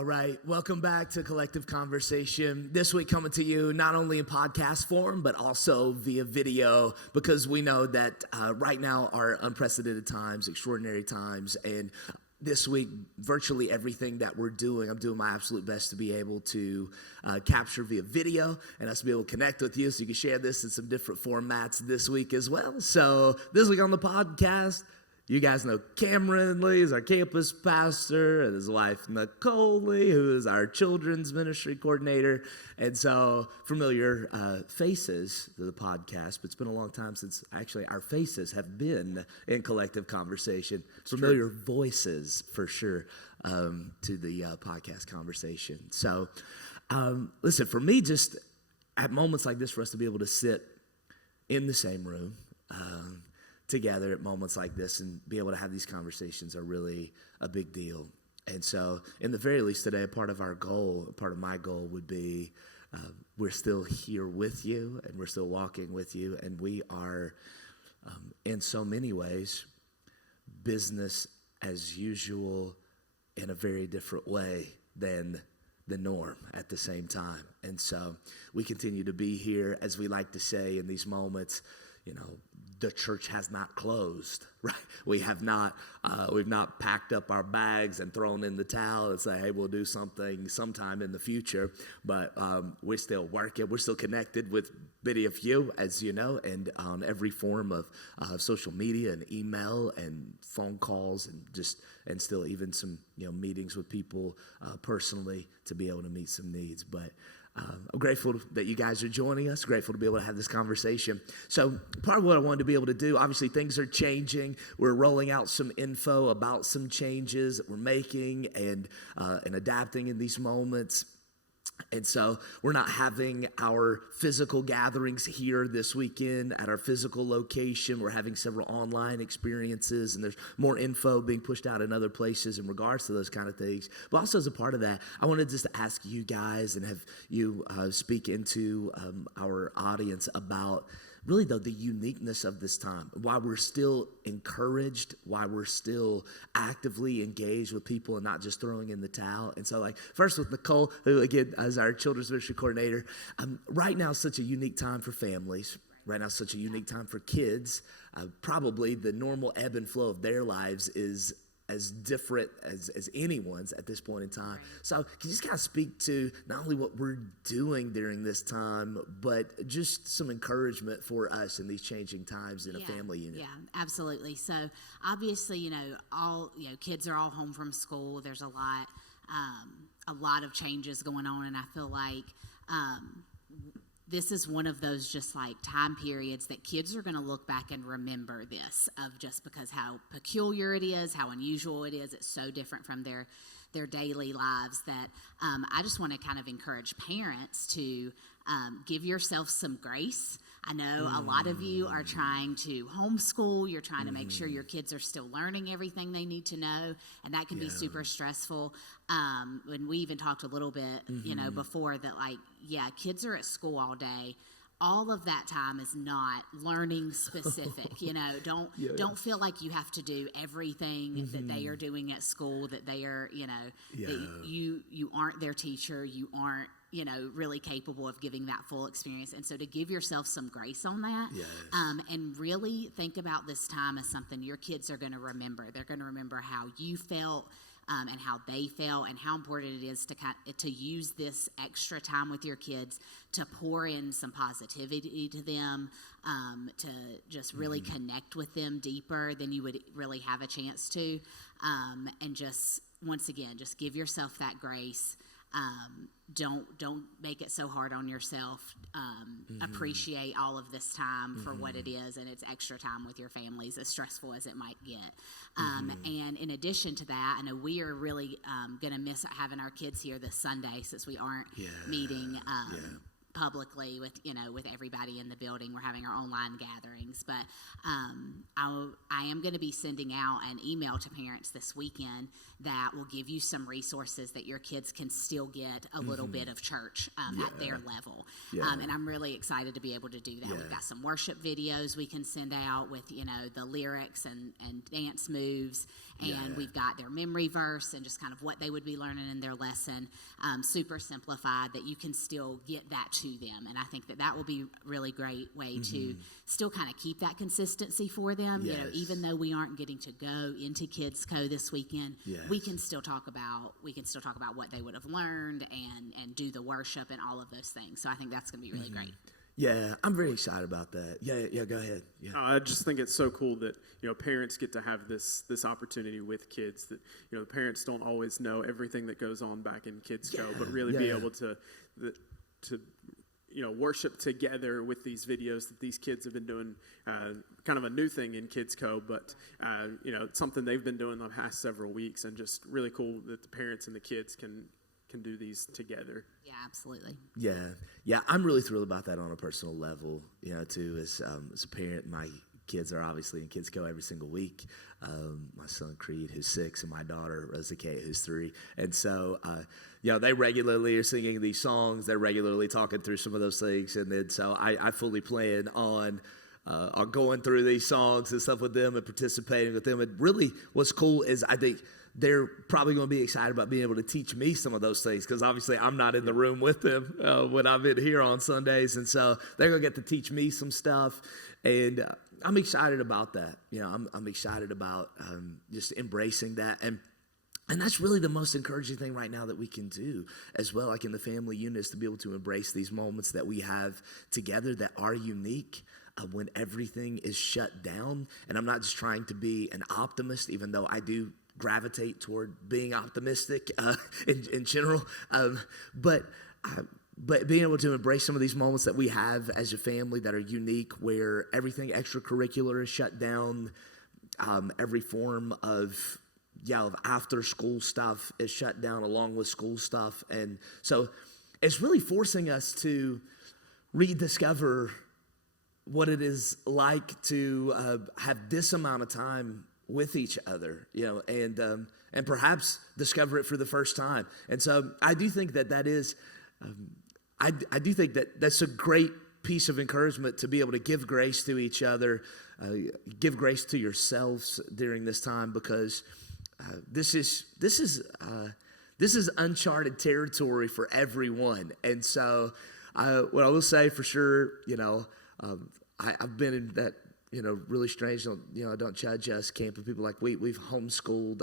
All right, welcome back to Collective Conversation. This week coming to you not only in podcast form, but also via video, because we know that right now are unprecedented times, extraordinary times, and this week, virtually everything that we're doing, I'm doing my absolute best to be able to capture via video and us to be able to connect with you so you can share this in some different formats this week as well. So this week on the podcast, you guys know Cameron Lee is our campus pastor, and his wife Nicole Lee, who is our children's ministry coordinator. And so familiar faces to the podcast, but it's been a long time since actually our faces have been in collective conversation. Familiar voices for sure to the podcast conversation. So listen, for me, just at moments like this, for us to be able to sit in the same room, together at moments like this and be able to have these conversations are really a big deal. And so in the very least today, a part of my goal would be we're still here with you and we're still walking with you, and we are in so many ways business as usual in a very different way than the norm at the same time. And so we continue to be here, as we like to say in these moments, you know, the church has not closed, right? We've not packed up our bags and thrown in the towel and say, hey, we'll do something sometime in the future. But we're still working. We're still connected with many of you, as you know, and on every form of social media and email and phone calls and still even some meetings with people personally to be able to meet some needs. But I'm grateful that you guys are joining us, grateful to be able to have this conversation. So part of what I wanted to be able to do, obviously things are changing. We're rolling out some info about some changes that we're making and adapting in these moments. And so we're not having our physical gatherings here this weekend at our physical location. We're having several online experiences, and there's more info being pushed out in other places in regards to those kind of things. But also as a part of that, I wanted just to ask you guys and have you speak into our audience about really, though, the uniqueness of this time, why we're still encouraged, why we're still actively engaged with people and not just throwing in the towel. And so, first with Nicole, who, again, is our children's ministry coordinator, right now is such a unique time for families. Right now is such a unique time for kids. Probably the normal ebb and flow of their lives is as different as anyone's at this point in time. Right. So can you just kind of speak to not only what we're doing during this time, but just some encouragement for us in these changing times in a family unit? Yeah, absolutely. So obviously, kids are all home from school. There's a lot of changes going on, and I feel like this is one of those just like time periods that kids are going to look back and remember this, of just because how peculiar it is, how unusual it is. It's so different from their daily lives that I just want to kind of encourage parents to give yourself some grace. I know a lot of you are trying to homeschool. You're trying to make sure your kids are still learning everything they need to know, and that can be super stressful. And we even talked a little bit, before that, kids are at school all day. All of that time is not learning specific. Don't feel like you have to do everything that they are doing at school, that they are, that you aren't their teacher, you aren't, really capable of giving that full experience. And so to give yourself some grace on that, and really think about this time as something your kids are going to remember. They're going to remember how you felt, and how they felt, and how important it is to use this extra time with your kids to pour in some positivity to them, to just really connect with them deeper than you would really have a chance to, and just, once again, just give yourself that grace. Don't make it so hard on yourself. Appreciate all of this time for what it is, and it's extra time with your families, as stressful as it might get. And in addition to that, I know we are really going to miss having our kids here this Sunday, since we aren't meeting publicly with with everybody in the building. We're having our online gatherings, but I am going to be sending out an email to parents this weekend that will give you some resources that your kids can still get a little bit of church at their level. And I'm really excited to be able to do that. We've got some worship videos we can send out with the lyrics and dance moves, and we've got their memory verse and just kind of what they would be learning in their lesson, super simplified, that you can still get that to them. And I think that will be a really great way to still kind of keep that consistency for them. Even though we aren't getting to go into Kids Co this weekend, we can still talk about what they would have learned and do the worship and all of those things. So I think that's going to be really great. Yeah, I'm very excited about that. Yeah, go ahead. Yeah. I just think it's so cool that parents get to have this opportunity with kids. That the parents don't always know everything that goes on back in Kids Co, but really be able to worship together with these videos that these kids have been doing. Kind of a new thing in Kids Co, but it's something they've been doing the past several weeks, and just really cool that the parents and the kids can do these together. Yeah, absolutely. Yeah, I'm really thrilled about that on a personal level. Too, as a parent, my kids are obviously in Kids Co every single week. My son Creed, who's 6, and my daughter Rosa Kate, who's 3. And so, they regularly are singing these songs. They're regularly talking through some of those things, and then so I fully plan on going through these songs and stuff with them and participating with them. And really, what's cool is I think they're probably going to be excited about being able to teach me some of those things, because obviously I'm not in the room with them when I'm in here on Sundays, and so they're going to get to teach me some stuff, and I'm excited about that. I'm excited about just embracing that, and that's really the most encouraging thing right now that we can do as well, like in the family unit, is to be able to embrace these moments that we have together that are unique. When everything is shut down, and I'm not just trying to be an optimist, even though I do gravitate toward being optimistic in general, but being able to embrace some of these moments that we have as a family that are unique, where everything extracurricular is shut down, every form of after school stuff is shut down along with school stuff, and so it's really forcing us to rediscover what it is like to have this amount of time with each other, and perhaps discover it for the first time. And so I do think that is, I do think that that's a great piece of encouragement, to be able to give grace to each other, give grace to yourselves during this time, because this is uncharted territory for everyone. And so what I will say for sure, I've been in that, really strange, don't judge us camp of people. Like we've homeschooled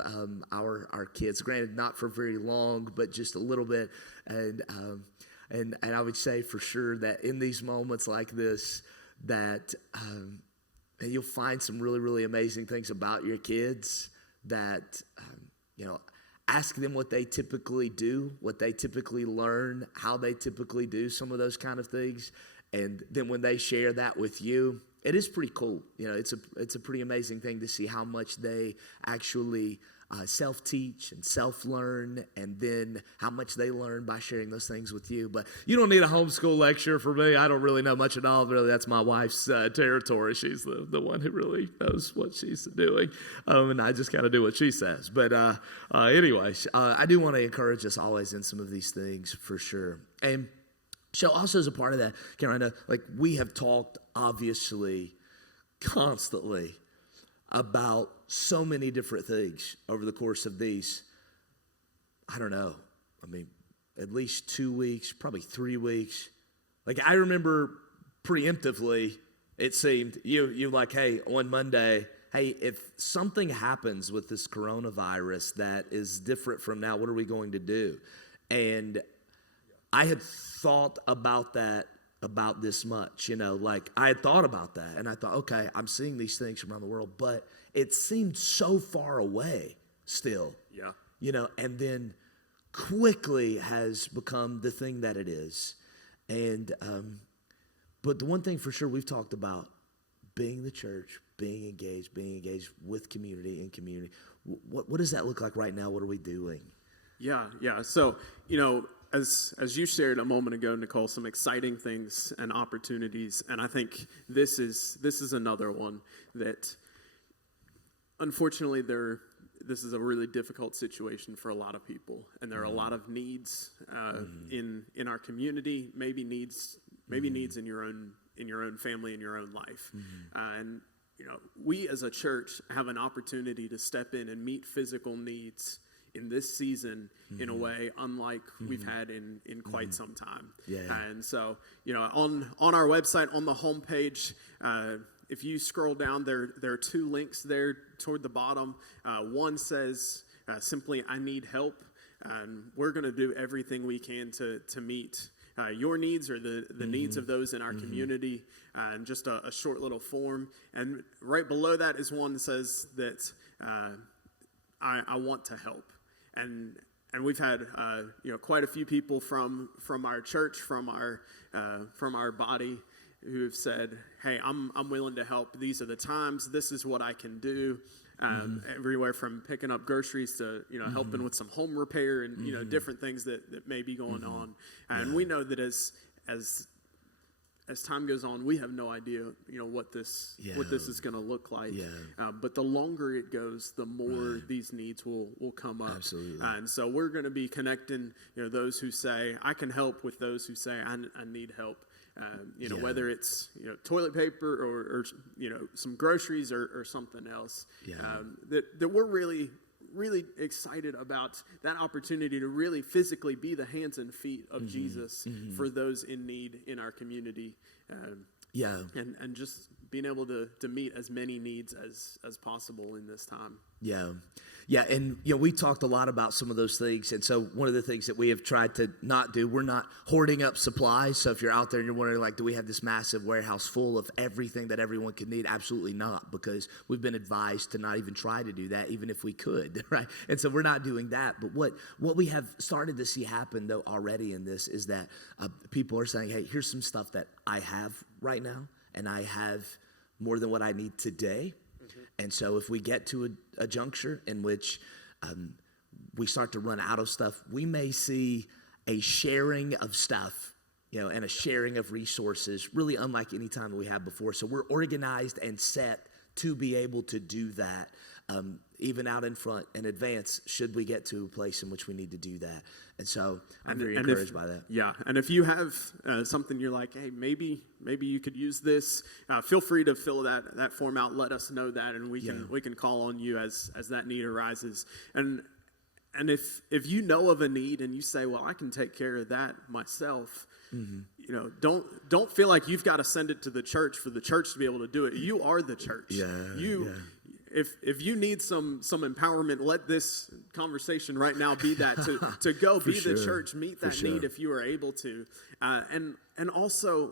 our kids, granted not for very long, but just a little bit. And I would say for sure that in these moments like this, that and you'll find some really, really amazing things about your kids that, ask them what they typically do, what they typically learn, how they typically do some of those kind of things. And then when they share that with you, it is pretty cool. It's a pretty amazing thing to see how much they actually self-teach and self-learn, and then how much they learn by sharing those things with you. But you don't need a homeschool lecture for me. I don't really know much at all. Really, that's my wife's territory. She's the one who really knows what she's doing, and I just kind of do what she says. But anyway, I do want to encourage us always in some of these things for sure. And so also as a part of that, Carolina, like we have talked obviously constantly about so many different things over the course of these, at least 2 weeks, probably 3 weeks. Like I remember preemptively, it seemed, you like, hey, on Monday, hey, if something happens with this coronavirus that is different from now, what are we going to do? And I had thought about that about this much, like I had thought about that, and I thought, okay, I'm seeing these things from around the world, but it seemed so far away still. Yeah. And then quickly has become the thing that it is. And but the one thing for sure we've talked about, being the church, being engaged with community, in community. What does that look like right now? What are we doing? Yeah. So, as you shared a moment ago, Nicole, some exciting things and opportunities, and I think this is another one that, unfortunately, this is a really difficult situation for a lot of people, and there are a lot of needs in our community, maybe needs in your own family, in your own life, and we as a church have an opportunity to step in and meet physical needs in this season in a way unlike we've had in quite some time. Yeah. And so, on our website, on the homepage, if you scroll down, there are two links there toward the bottom. One says simply, "I need help." We're going to do everything we can to meet your needs or the needs of those in our community, and just a short little form. And right below that is one that says that I want to help. And we've had quite a few people from our church, from our body, who have said, "Hey, I'm willing to help. These are the times. This is what I can do." Everywhere from picking up groceries to helping with some home repair and different things that may be going on. And we know that as time goes on, we have no idea what this is going to look like. But the longer it goes, the more these needs will come up. Absolutely. And so we're going to be connecting those who say I can help with those who say I need help. Whether it's toilet paper or some groceries or something else. That we're really excited about that opportunity to really physically be the hands and feet of Jesus for those in need in our community. And just being able to meet as many needs as possible in this time. Yeah, and we talked a lot about some of those things, and so one of the things that we have tried to not do, we're not hoarding up supplies. So if you're out there and you're wondering, do we have this massive warehouse full of everything that everyone could need? Absolutely not, because we've been advised to not even try to do that, even if we could, right? And so we're not doing that. But what we have started to see happen, though, already in this is that people are saying, hey, here's some stuff that I have right now, and I have more than what I need today. And so if we get to a juncture in which we start to run out of stuff, we may see a sharing of stuff, and a sharing of resources, really unlike any time that we had before. So we're organized and set to be able to do that, even out in front in advance, should we get to a place in which we need to do that. And so I'm very encouraged by that. Yeah, and if you have something you're like, hey, maybe you could use this, feel free to fill that form out. Let us know that, and we can call on you as that need arises. And if you know of a need and you say, well, I can take care of that myself, don't feel like you've got to send it to the church for the church to be able to do it. You are the church. If you need some empowerment, let this conversation right now be that to go be the church, meet that need if you are able to, and also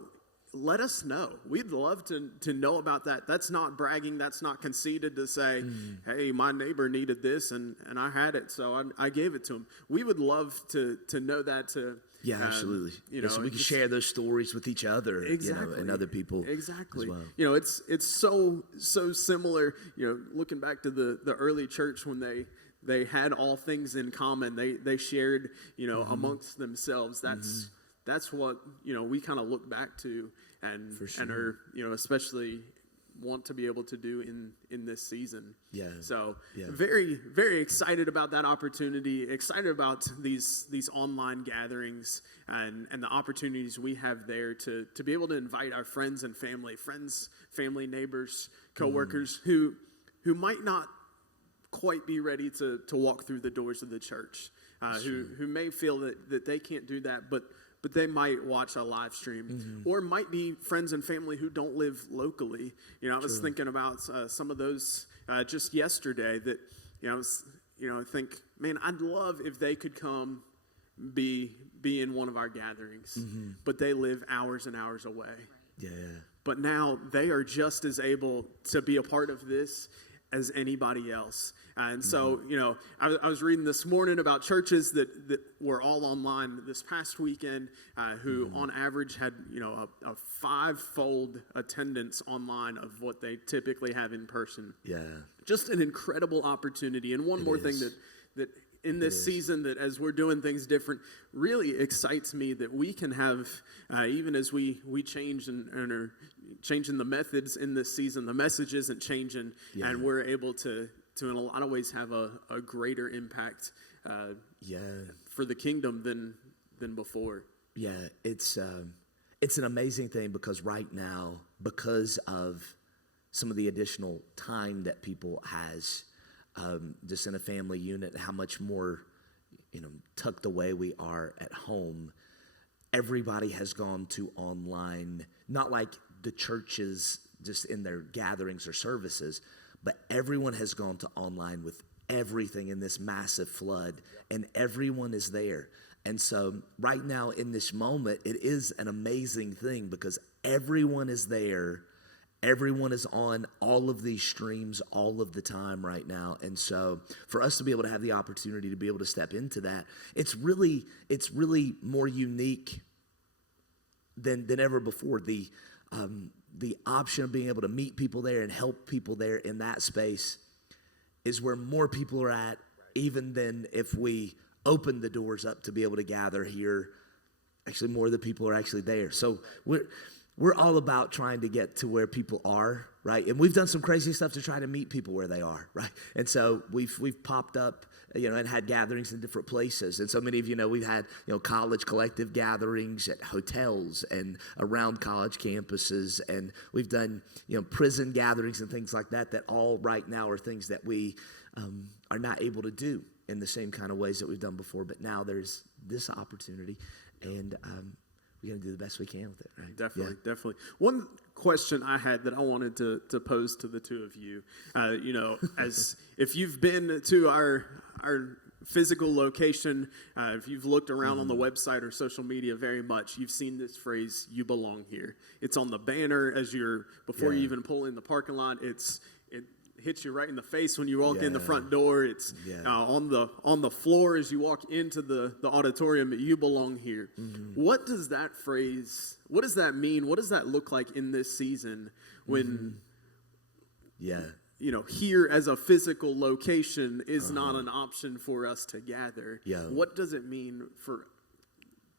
let us know. We'd love to know about that. That's not bragging. That's not conceited to say, hey, my neighbor needed this and I had it, so I gave it to him. We would love to know that. Absolutely. So we can share those stories with each other, and other people. Exactly. As well. It's so similar. Looking back to the early church when they had all things in common. They shared, amongst themselves. That's what we kind of look back to and are especially want to be able to do in this season. So very, very excited about that opportunity, excited about these online gatherings and the opportunities we have there to be able to invite our friends and family, neighbors, coworkers who might not quite be ready to walk through the doors of the church, who may feel that they can't do that, but they might watch a live stream, or might be friends and family who don't live locally. I was thinking about some of those just yesterday. That I think, man, I'd love if they could come be in one of our gatherings, but they live hours and hours away. But now they are just as able to be a part of this as anybody else. And so, I was reading this morning about churches that were all online this past weekend, who on average had, a five-fold attendance online of what they typically have in person. Just an incredible opportunity. And one more thing that in this season that as we're doing things different really excites me that we can have, even as we change and are changing the methods in this season, the message isn't changing, and we're able to in a lot of ways have a greater impact for the kingdom than before. Yeah, it's an amazing thing because right now, because of some of the additional time that people has just in a family unit, how much more tucked away we are at home, everybody has gone to online, not like the churches just in their gatherings or services, but everyone has gone to online with everything in this massive flood, and everyone is there. And so right now in this moment, it is an amazing thing because everyone is there. Everyone is on all of these streams all of the time right now. And so for us to be able to have the opportunity to be able to step into that, it's really more unique than ever before. The option of being able to meet people there and help people there in that space is where more people are at, even than if we open the doors up to be able to gather here. Actually, more of the people are actually there. So we're all about trying to get to where people are, right? And we've done some crazy stuff to try to meet people where they are, right? And so we've popped up, and had gatherings in different places. And so many of you know we've had, college collective gatherings at hotels and around college campuses. And we've done, prison gatherings and things like that all right now are things that we are not able to do in the same kind of ways that we've done before. But now there's this opportunity, and we're going to do the best we can with it, right? Definitely. One question I had that I wanted to pose to the two of you, as if you've been to our physical location, if you've looked around on the website or social media very much, you've seen this phrase, "You belong here." It's on the banner before you even pull in the parking lot. It hits you right in the face when you walk in the front door. It's on the floor as you walk into the auditorium. "You belong here." What does that phrase? What does that mean? What does that look like in this season when? Here as a physical location is not an option for us to gather. What does it mean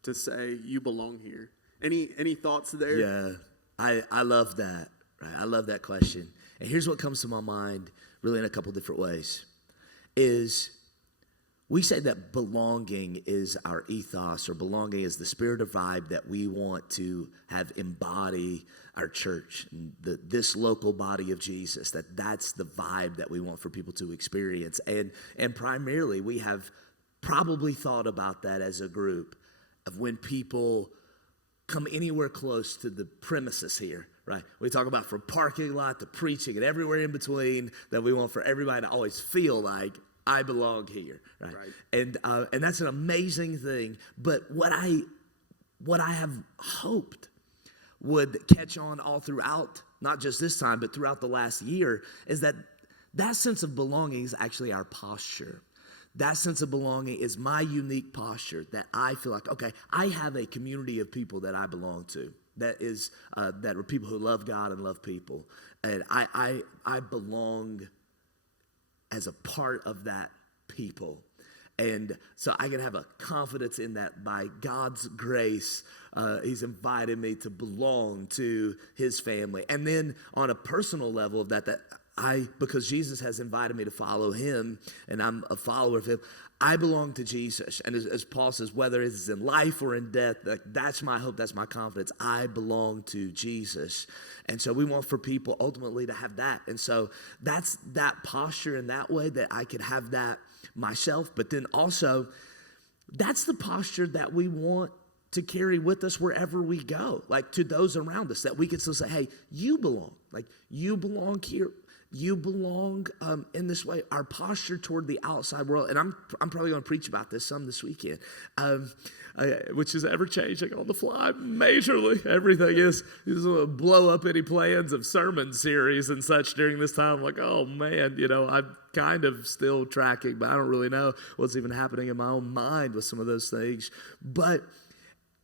to say you belong here? Any thoughts there? Yeah, I love that. Right, I love that question. And here's what comes to my mind, really in a couple different ways, is we say that belonging is our ethos, or belonging is the spirit or vibe that we want to have embody our church, this local body of Jesus, that's the vibe that we want for people to experience. And primarily, we have probably thought about that as a group of when people come anywhere close to the premises here, right? We talk about from parking lot to preaching and everywhere in between, that we want for everybody to always feel like I belong here, right? And that's an amazing thing. But what I have hoped would catch on all throughout, not just this time, but throughout the last year, is that sense of belonging is actually our posture. That sense of belonging is my unique posture, that I feel like, okay, I have a community of people that I belong to. That are people who love God and love people. And I belong as a part of that people. And so I can have a confidence in that by God's grace, He's invited me to belong to His family. And then on a personal level of that because Jesus has invited me to follow Him, and I'm a follower of Him, I belong to Jesus. And as Paul says, whether it's in life or in death, that's my hope, that's my confidence. I belong to Jesus. And so we want for people ultimately to have that. And so that's that posture in that way, that I could have that myself. But then also, that's the posture that we want to carry with us wherever we go, like to those around us, that we can still say, hey, you belong. Like, you belong here. You belong in this way. Our posture toward the outside world, and I'm probably going to preach about this some this weekend, which is ever changing on the fly majorly. Everything is blow up any plans of sermon series and such during this time. Like, oh man, I'm kind of still tracking, but I don't really know what's even happening in my own mind with some of those things. But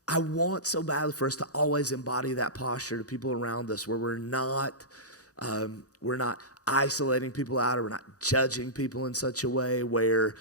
I want so badly for us to always embody that posture to people around us, where we're not isolating people out, or we're not judging people in such a way where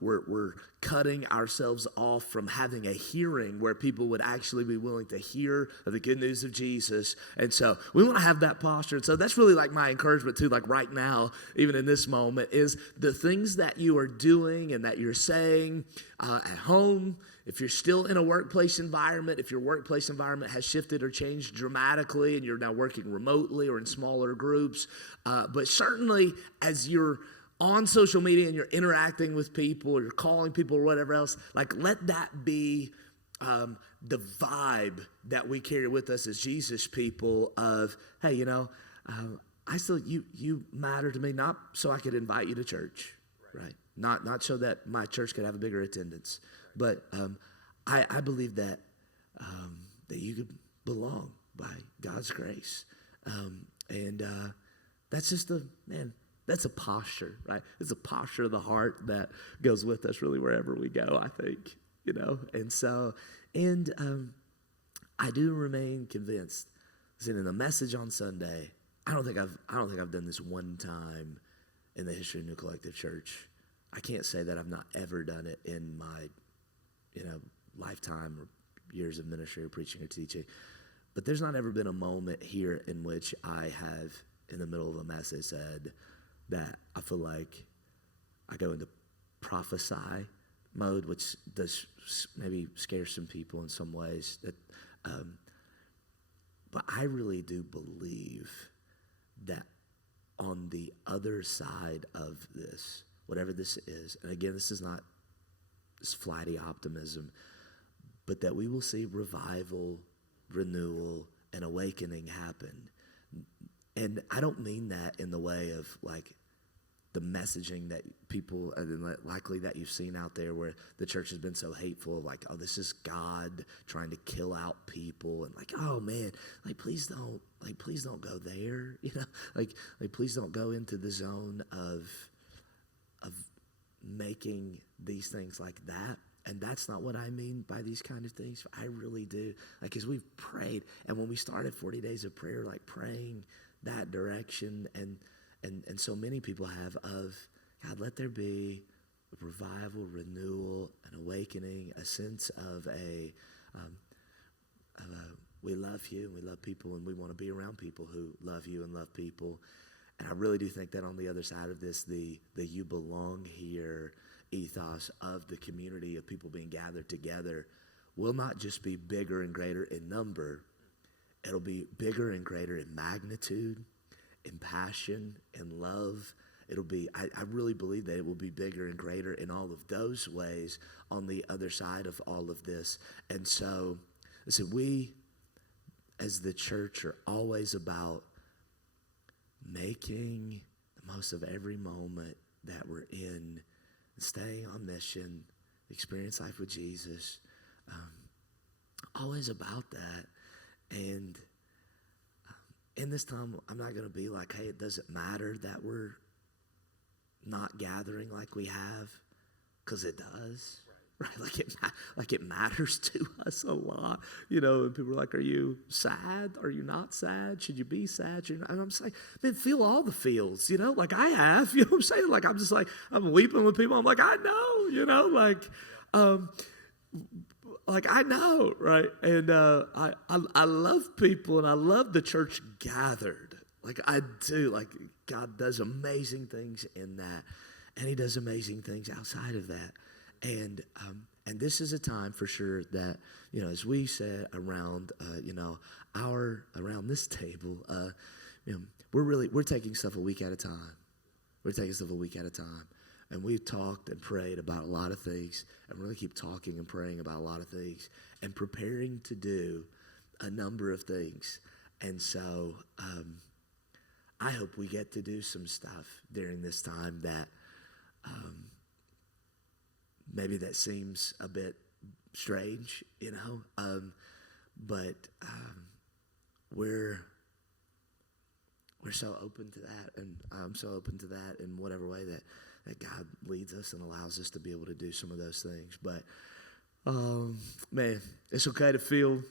we're cutting ourselves off from having a hearing where people would actually be willing to hear of the good news of Jesus. And so we want to have that posture. And so that's really like my encouragement too, like right now, even in this moment, is the things that you are doing and that you're saying at home. If you're still in a workplace environment, if your workplace environment has shifted or changed dramatically and you're now working remotely or in smaller groups, but certainly as you're on social media and you're interacting with people or you're calling people or whatever else, like let that be the vibe that we carry with us as Jesus people of, hey, I still, you matter to me, not so I could invite you to church, right? Not so that my church could have a bigger attendance. But I believe that that you could belong by God's grace, and that's just that's a posture, right? It's a posture of the heart that goes with us really wherever we go. I think, and so, I do remain convinced. Listen, in the message on Sunday, I don't think I've done this one time in the history of New Collective Church. I can't say that I've not ever done it in my lifetime or years of ministry or preaching or teaching. But there's not ever been a moment here in which I have, in the middle of a message, said that I feel like I go into prophesy mode, which does maybe scare some people in some ways. But I really do believe that on the other side of this, whatever this is, and again, this is not this flighty optimism, but that we will see revival, renewal, and awakening happen. And I don't mean that in the way of like the messaging that people, likely that you've seen out there where the church has been so hateful, like, oh, this is God trying to kill out people, and like, oh man, like please don't go there, like please don't go into the zone of making these things like that. And that's not what I mean by these kind of things. I really do. Like, as we've prayed, and when we started 40 days of prayer, like praying that direction, and so many people have of, God, let there be a revival, renewal, an awakening, a sense of we love you, and we love people, and we want to be around people who love you and love people. And I really do think that on the other side of this, the you belong here ethos of the community of people being gathered together will not just be bigger and greater in number. It'll be bigger and greater in magnitude, in passion, in love. It'll be, I really believe that it will be bigger and greater in all of those ways on the other side of all of this. And so, listen, we as the church are always about making the most of every moment that we're in, staying on mission, experience life with Jesus, always about that. And in this time, I'm not going to be like, hey, it doesn't matter that we're not gathering like we have, because it does. Right? Like it matters to us a lot. And people are like, are you sad? Are you not sad? Should you be sad? And I'm saying, man, feel all the feels, like I have, what I'm saying? Like, I'm just like, I'm weeping with people. I'm like, I know, like I know, right? And I love people, and I love the church gathered. Like I do. Like God does amazing things in that, and he does amazing things outside of that. And this is a time for sure that, as we said around, around this table, we're taking stuff a week at a time. We're taking stuff a week at a time. And we've talked and prayed about a lot of things, and we're going to keep talking and praying about a lot of things and preparing to do a number of things. And so I hope we get to do some stuff during this time that maybe that seems a bit strange, but we're so open to that, and I'm so open to that in whatever way that God leads us and allows us to be able to do some of those things. But man, it's okay to feel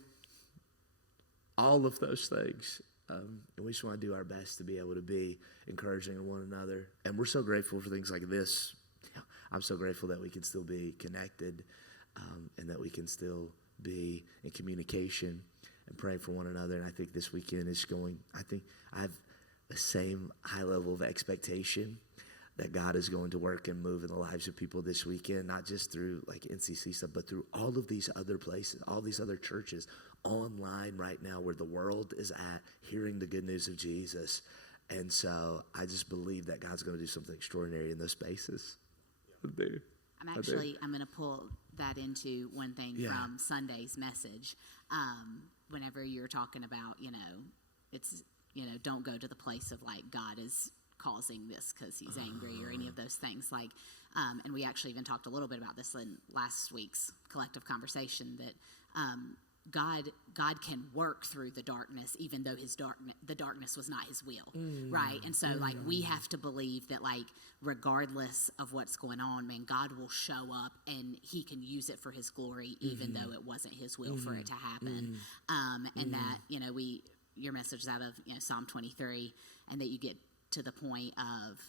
all of those things. And we just want to do our best to be able to be encouraging to one another. And we're so grateful for things like this. I'm so grateful that we can still be connected, and that we can still be in communication and praying for one another. And I think this weekend is going, I think I have the same high level of expectation that God is going to work and move in the lives of people this weekend, not just through like NCC stuff, but through all of these other places, all these other churches online right now where the world is at, hearing the good news of Jesus. And so I just believe that God's going to do something extraordinary in those spaces. I'm going to pull that into one thing from Sunday's message. Whenever you're talking about, it's, don't go to the place of like God is causing this because he's angry or any of those things. Like, and we actually even talked a little bit about this in last week's collective conversation that God can work through the darkness, even though the darkness was not his will, right? And so, like, we have to believe that, like, regardless of what's going on, man, God will show up and he can use it for his glory, even though it wasn't his will for it to happen. And that, your message is out of Psalm 23, and that you get to the point of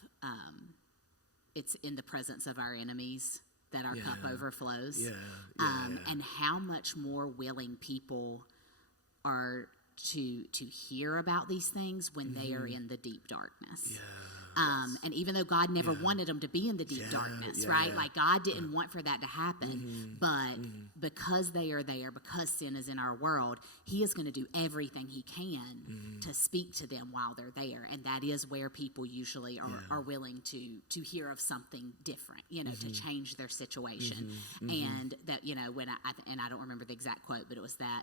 it's in the presence of our enemies that our cup overflows. And how much more willing people are to hear about these things when they are in the deep darkness. And even though God never wanted them to be in the deep darkness, right? Like God didn't want for that to happen, but because they are there, because sin is in our world, he is going to do everything he can to speak to them while they're there. And that is where people usually are willing to hear of something different, to change their situation. And that, when I don't remember the exact quote, but it was that,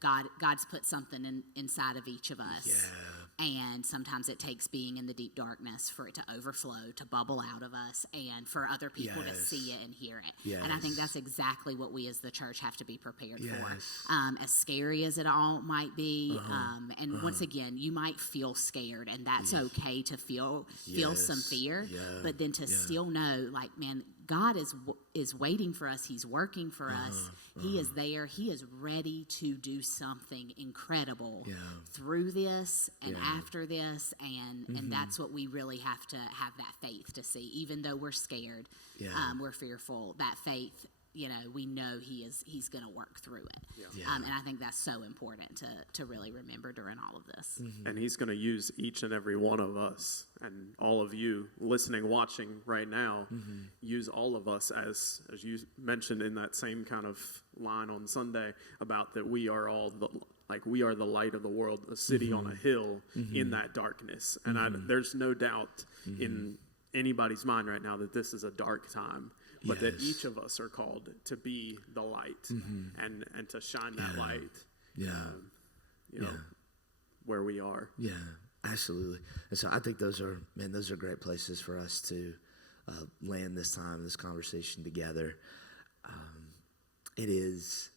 God's put something inside of each of us. And sometimes it takes being in the deep darkness for it to overflow, to bubble out of us, and for other people to see it and hear it. And I think that's exactly what we as the church have to be prepared for. As scary as it all might be, and once again, you might feel scared, and that's okay to feel some fear, but then to still know, like, man, God is waiting for us. He's working for us. He is there. He is ready to do something incredible through this and after this. And that's what we really have to have that faith to see. Even though we're scared, we're fearful, that faith, we know he's going to work through it. And I think that's so important to really remember during all of this. And he's going to use each and every one of us, and all of you listening, watching right now, use all of us as you mentioned in that same kind of line on Sunday about that we are all we are the light of the world, a city on a hill in that darkness. And there's no doubt in anybody's mind right now that this is a dark time. But that each of us are called to be the light and to shine that light, where we are. Yeah, absolutely. And so I think those are great places for us to land this time, this conversation together. It is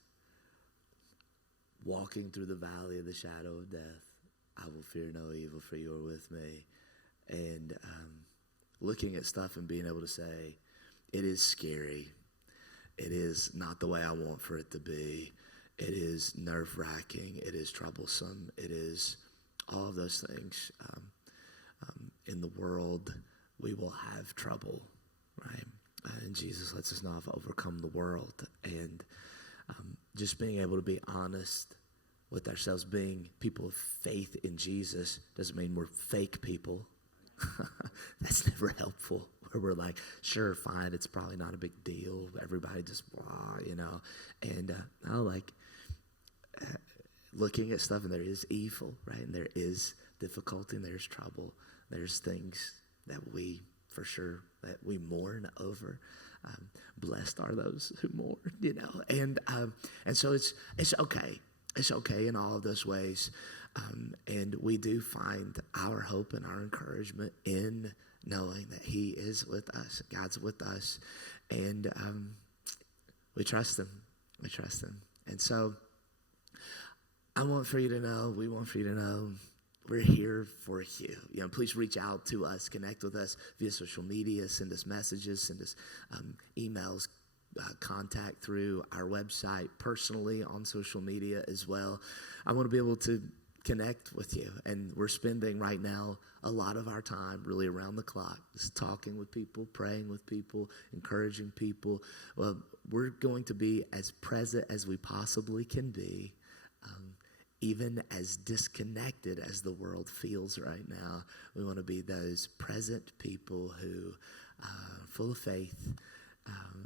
walking through the valley of the shadow of death. I will fear no evil, for you are with me. And looking at stuff and being able to say, it is scary. It is not the way I want for it to be. It is nerve-wracking. It is troublesome. It is all of those things. In the world, we will have trouble, right? And Jesus lets us know how to overcome the world. And just being able to be honest with ourselves, being people of faith in Jesus, doesn't mean we're fake people. That's never helpful. Where we're like, sure, fine, it's probably not a big deal. Everybody just blah, And looking at stuff, and there is evil, right? And there is difficulty, and there's trouble. There's things that we, for sure, that we mourn over. Blessed are those who mourn, And so it's okay. It's okay in all of those ways. And we do find our hope and our encouragement in knowing that he is with us, God's with us, and we trust him. We trust him. And so we want for you to know, we're here for you. Please reach out to us, connect with us via social media, send us messages, send us emails, contact through our website, personally on social media as well. I want to be able to connect with you. And we're spending right now a lot of our time really around the clock, just talking with people, praying with people, encouraging people. Well, we're going to be as present as we possibly can be, even as disconnected as the world feels right now. We want to be those present people who are full of faith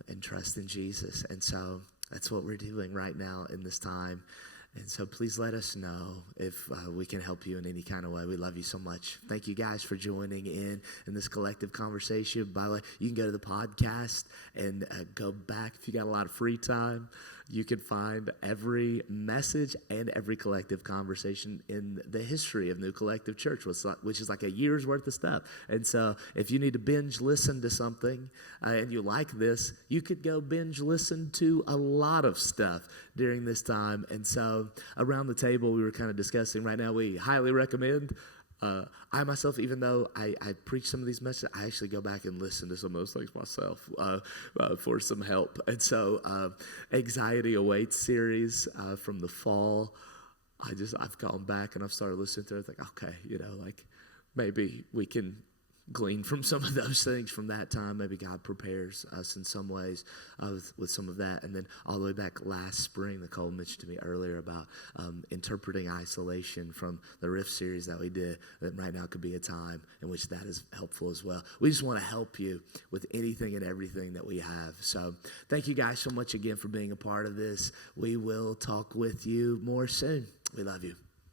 and trust in Jesus. And so that's what we're doing right now in this time. And so please let us know if we can help you in any kind of way. We love you so much. Thank you guys for joining in this collective conversation. By the way, you can go to the podcast and go back if you got a lot of free time. You can find every message and every collective conversation in the history of New Collective Church, which is like a year's worth of stuff. And so if you need to binge listen to something and you like this, you could go binge listen to a lot of stuff during this time. And so around the table, we were kind of discussing right now, we highly recommend. I myself, even though I preach some of these messages, I actually go back and listen to some of those things myself for some help. And so Anxiety Awaits series from the fall, I've gone back and I've started listening to it. Like, okay, like maybe we can glean from some of those things from that time. Maybe God prepares us in some ways with some of that. And then all the way back last spring, Nicole mentioned to me earlier about interpreting isolation from the Rift series that we did, that right now could be a time in which that is helpful as well. We just want to help you with anything and everything that we have. So thank you guys so much again for being a part of this. We will talk with you more soon. We love you.